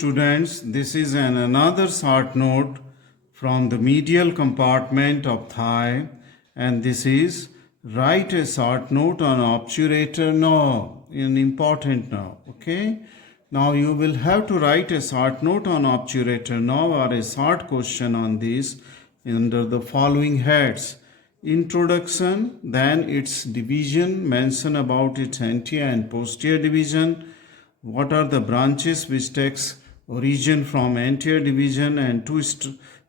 students, this is another short note from the medial compartment of thigh, and this is write a short note on obturator nerve, an important nerve. Okay, now you will have to write a short note on obturator nerve or a short question on this under the following heads: introduction, then its division, mention about its anterior and posterior division, what are the branches which takes origin from anterior division and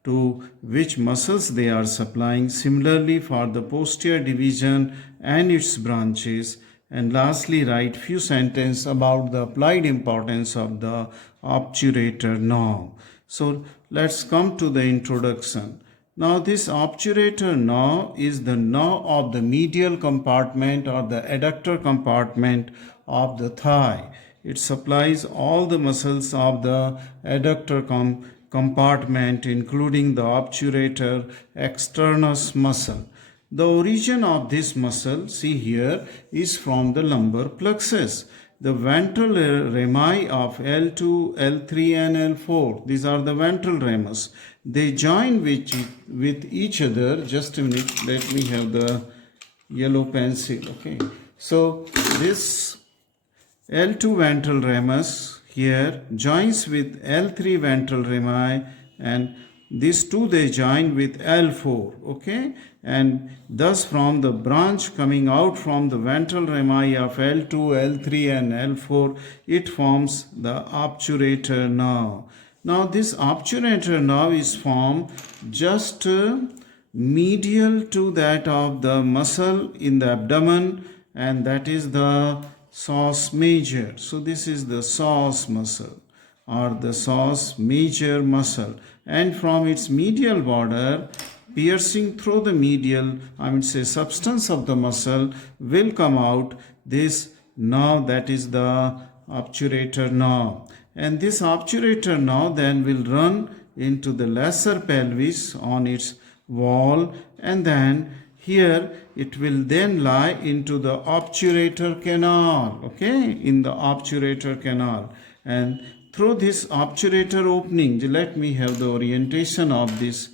to which muscles they are supplying. Similarly for the posterior division and its branches. And lastly, write few sentences about the applied importance of the obturator nerve. So let's come to the introduction. Now this obturator nerve is the nerve of the medial compartment or the adductor compartment of the thigh. It supplies all the muscles of the adductor compartment, including the obturator externus muscle. The origin of this muscle, see here, is from the lumbar plexus. The ventral rami of L2, L3 and L4, these are the ventral ramus. They join with each other. Just a minute, let me have the yellow pencil. Okay, so this L2 ventral ramus here joins with L3 ventral rami, and these two they join with L4. Okay, and thus from the branch coming out from the ventral rami of L2, L3 and L4, it forms the obturator nerve. Now this obturator nerve is formed just medial to that of the muscle in the abdomen, and that is the psoas major. So this is the psoas muscle or the psoas major muscle, and from its medial border piercing through the medial, substance of the muscle, will come out this nerve, that is the obturator nerve. And this obturator nerve then will run into the lesser pelvis on its wall, and then here it will then lie into the obturator canal. Okay, in the obturator canal, and through this obturator opening, let me have the orientation of this.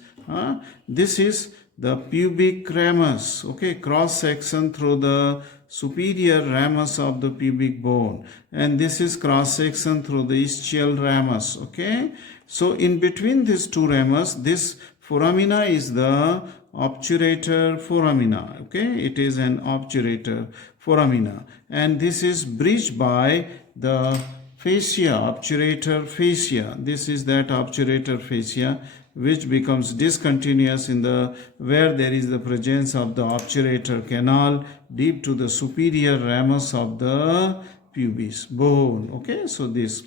This is the pubic ramus. Okay, cross section through the superior ramus of the pubic bone, and this is cross section through the ischial ramus. Okay, so in between these two ramus, this foramina is the obturator foramina. Okay, it is an obturator foramina, and this is bridged by the fascia, obturator fascia. This is that obturator fascia which becomes discontinuous in the where there is the presence of the obturator canal deep to the superior ramus of the pubis bone. Okay, so this,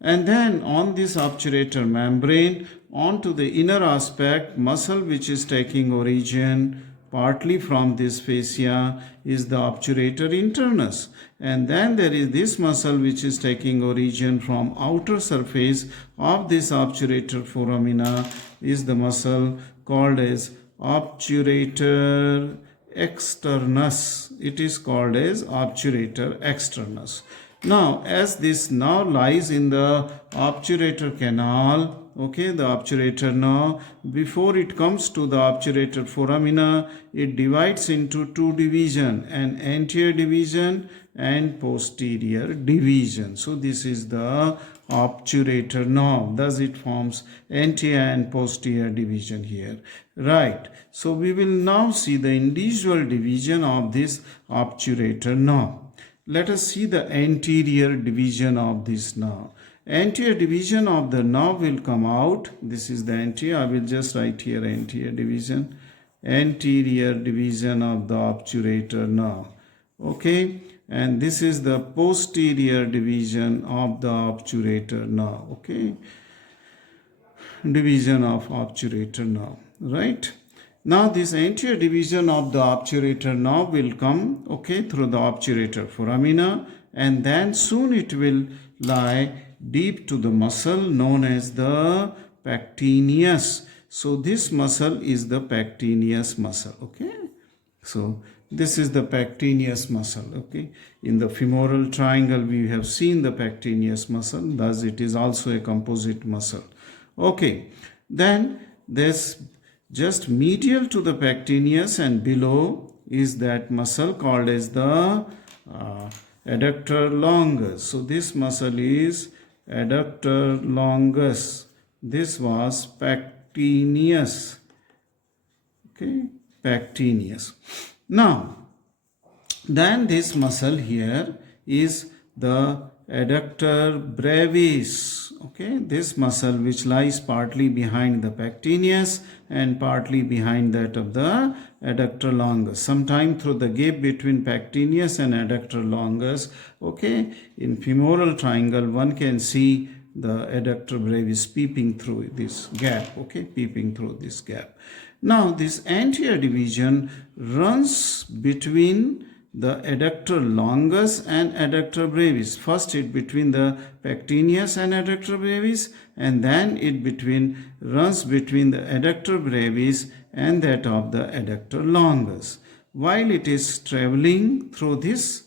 and then on this obturator membrane onto the inner aspect muscle which is taking origin partly from this fascia is the obturator internus, and then there is this muscle which is taking origin from outer surface of this obturator foramina is the muscle called as obturator externus. It is called as obturator externus. Now as this now lies in the obturator canal, okay, the obturator nerve, before it comes to the obturator foramina, it divides into two divisions, an anterior division and posterior division. So this is the obturator nerve. Thus it forms anterior and posterior division here. Right. So we will now see the individual division of this obturator nerve. Let us see the anterior division of this nerve. Anterior division of the nerve will come out. This is the anterior. I will just write here anterior division. Anterior division of the obturator nerve. Okay. And this is the posterior division of the obturator nerve. Okay. Division of obturator nerve. Right. Now this anterior division of the obturator nerve will come, okay, through the obturator foramina, and then soon it will lie deep to the muscle known as the pectineus. So this muscle is the pectineus muscle. Okay, so This is the pectineus muscle. Okay, in the femoral triangle we have seen the pectineus muscle, thus it is also a composite muscle. Okay, then this just medial to the pectineus and below is that muscle called as the adductor longus. So this muscle is adductor longus. This was pectineus. Okay, pectineus. Now, then this muscle here is the adductor brevis. Okay, this muscle which lies partly behind the pectineus and partly behind that of the adductor longus. Sometime through the gap between pectineus and adductor longus. Okay, in femoral triangle one can see the adductor brevis peeping through this gap. Okay, peeping through this gap. Now this anterior division runs between the adductor longus and adductor brevis. First it between the pectineus and adductor brevis, and then it runs between the adductor brevis and that of the adductor longus. While it is traveling through this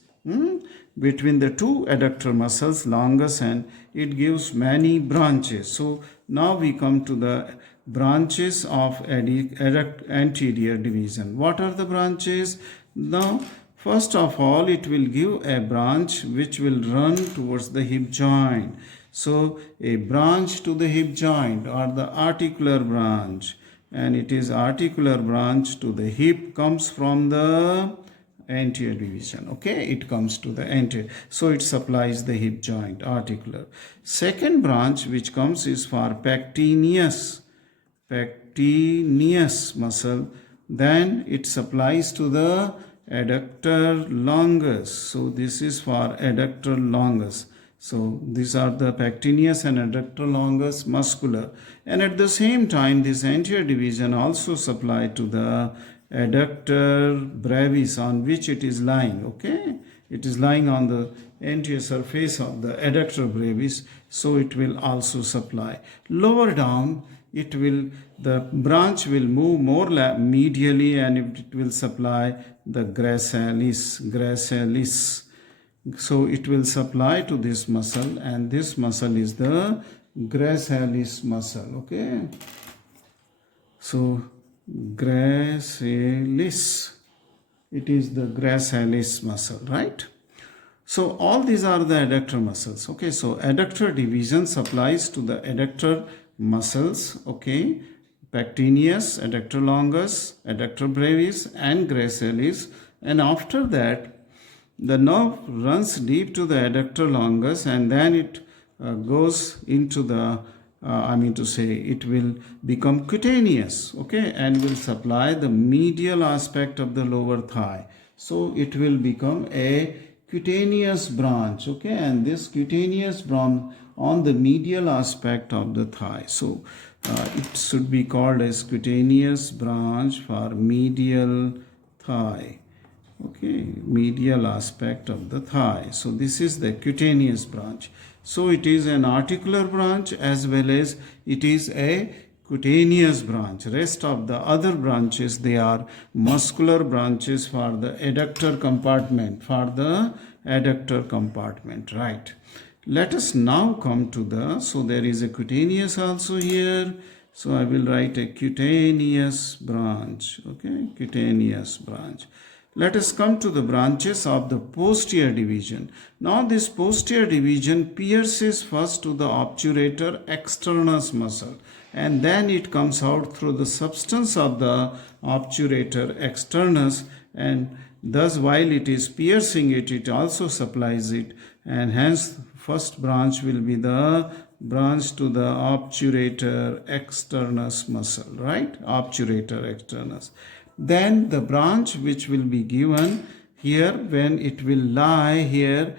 between the two adductor muscles, longus, and it gives many branches. So now we come to the branches of anterior division. What are the branches? Now, first of all, it will give a branch which will run towards the hip joint. So, a branch to the hip joint or the articular branch, and it is articular branch to the hip comes from the anterior division. Okay, it comes to the anterior, so it supplies the hip joint, articular. Second branch which comes is for pectineus muscle. Then it supplies to the adductor longus. So this is for adductor longus. So these are the pectineus and adductor longus muscular. And at the same time, this anterior division also supply to the adductor brevis on which it is lying. Okay, it is lying on the anterior surface of the adductor brevis, so it will also supply. Lower down, the branch will move more medially and it will supply the gracilis. So it will supply to this muscle, and this muscle is the gracilis muscle. Okay, so gracilis, it is the gracilis muscle, right? So all these are the adductor muscles. Okay, so adductor division supplies to the adductor muscles. Okay, pectineus, adductor longus, adductor brevis, and gracilis. And after that, the nerve runs deep to the adductor longus, and then it goes into the it will become cutaneous. Okay, and will supply the medial aspect of the lower thigh. So it will become a cutaneous branch. Okay, and this cutaneous branch on the medial aspect of the thigh. So it should be called as cutaneous branch for medial thigh. Okay, medial aspect of the thigh. So this is the cutaneous branch. So it is an articular branch as well as it is a cutaneous branch. Rest of the other branches, they are muscular branches for the adductor compartment, right? Let us now come to so there is a cutaneous also here. So I will write a cutaneous branch. Okay, cutaneous branch. Let us come to the branches of the posterior division. Now this posterior division pierces first to the obturator externus muscle, and then it comes out through the substance of the obturator externus, and thus while it is piercing it, it also supplies it, and hence first branch will be the branch to the obturator externus muscle, right? Obturator externus. Then the branch which will be given here when it will lie here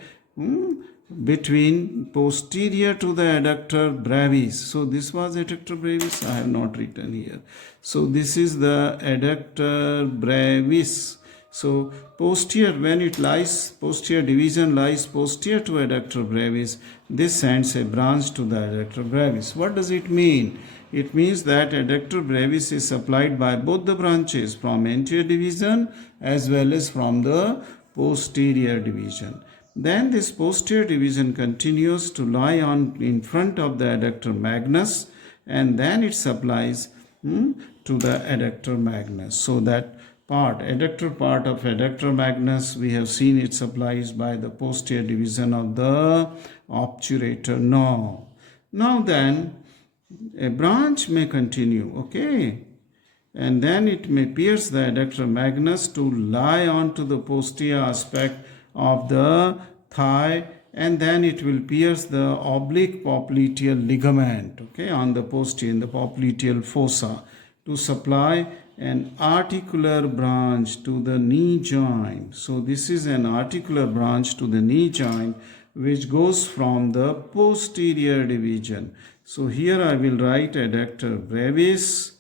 between posterior to the adductor brevis. So this was adductor brevis, I have not written here. So this is the adductor brevis. So posterior, when it lies, posterior division lies posterior to adductor brevis, this sends a branch to the adductor brevis. What does it mean? It means that adductor brevis is supplied by both the branches, from anterior division as well as from the posterior division. Then this posterior division continues to lie on in front of the adductor magnus, and then it supplies to the adductor magnus. So that part, adductor part of adductor magnus, we have seen it supplies by the posterior division of the obturator nerve. Now then, a branch may continue, okay, and then it may pierce the adductor magnus to lie onto the posterior aspect of the thigh, and then it will pierce the oblique popliteal ligament, okay, on the posterior, in the popliteal fossa, to supply an articular branch to the knee joint. So this is an articular branch to the knee joint which goes from the posterior division. So here I will write adductor brevis,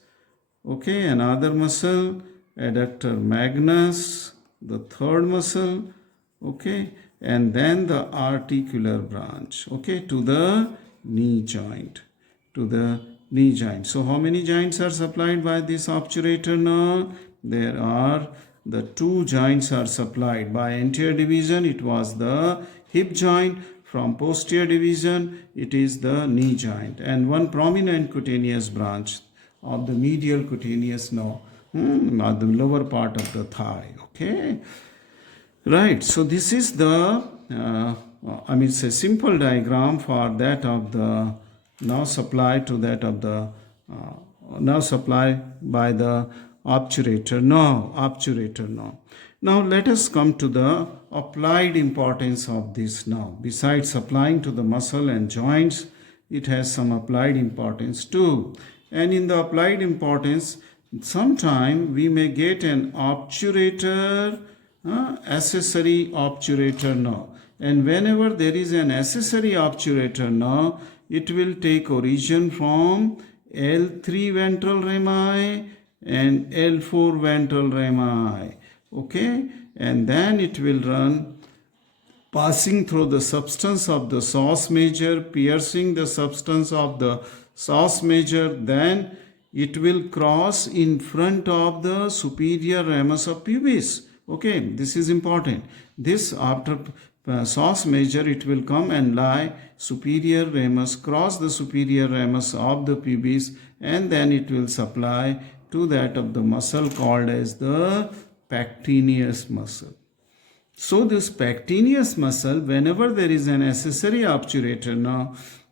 okay, another muscle, adductor magnus, the third muscle, okay, and then the articular branch, okay, to the knee joint, to the knee joint. So how many joints are supplied by this obturator nerve? There are the two joints are supplied. By anterior division it was the hip joint, from posterior division it is the knee joint, and one prominent cutaneous branch of the medial cutaneous nerve, the lower part of the thigh, okay. Right, so this is the it's a simple diagram for that of the nerve supply to that of the nerve supply by the obturator nerve. Now let us come to the applied importance of this nerve. Besides supplying to the muscle and joints, it has some applied importance too. And in the applied importance, sometime we may get an obturator, accessory obturator nerve. And whenever there is an accessory obturator nerve, it will take origin from L3 ventral rami and L4 ventral rami, okay, and then it will run passing through the substance of the psoas major, piercing the substance of the psoas major, then it will cross in front of the superior ramus of pubis. Okay, this is important. This after psoas major, it will come and lie superior ramus, cross the superior ramus of the pubis, and then it will supply to that of the muscle called as the pectineus muscle. So this pectineus muscle, whenever there is an accessory obturator nerve,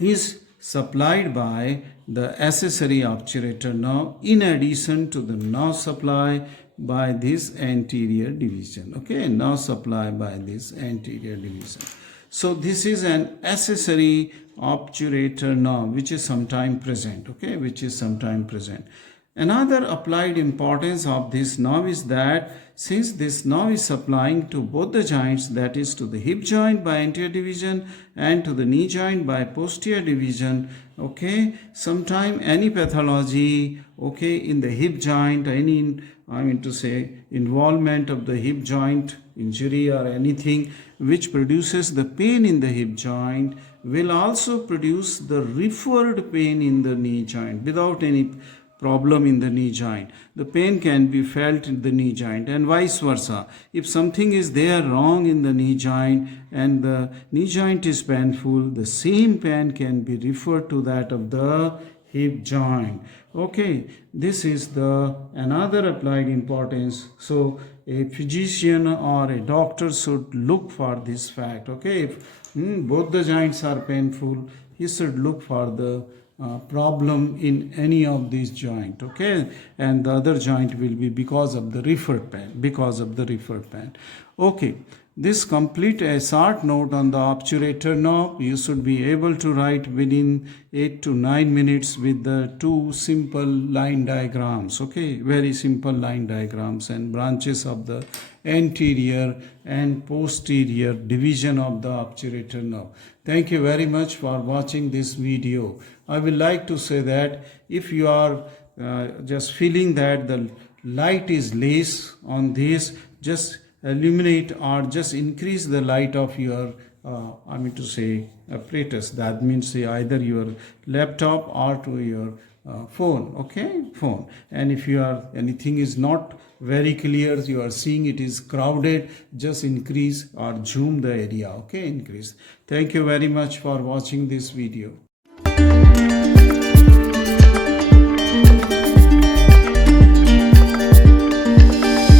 is supplied by the accessory obturator nerve in addition to the nerve supply by this anterior division. Okay, nerve supply by this anterior division. So this is an accessory obturator nerve which is sometime present. Okay, which is sometime present. Another applied importance of this nerve is that since this nerve is supplying to both the joints, that is to the hip joint by anterior division and to the knee joint by posterior division, okay, sometime any pathology, okay, in the hip joint, any, involvement of the hip joint, injury or anything which produces the pain in the hip joint will also produce the referred pain in the knee joint without any problem in the knee joint. The pain can be felt in the knee joint and vice versa. If something is there wrong in the knee joint and the knee joint is painful, the same pain can be referred to that of the hip joint. Okay, this is the another applied importance. So a physician or a doctor should look for this fact. Okay, if both the joints are painful, he should look for the problem in any of these joint, okay, and the other joint will be because of the referred pain, okay. This complete a short note on the obturator nerve. You should be able to write within 8 to 9 minutes with the two simple line diagrams, okay, very simple line diagrams and branches of the anterior and posterior division of the obturator nerve. Thank you very much for watching this video. I would like to say that if you are just feeling that the light is less on this, just illuminate or just increase the light of your I mean to say apparatus. That means either your laptop or to your phone. Okay, phone. And if you are anything is not very clear, you are seeing it is crowded, just increase or zoom the area. Okay, increase. Thank you very much for watching this video.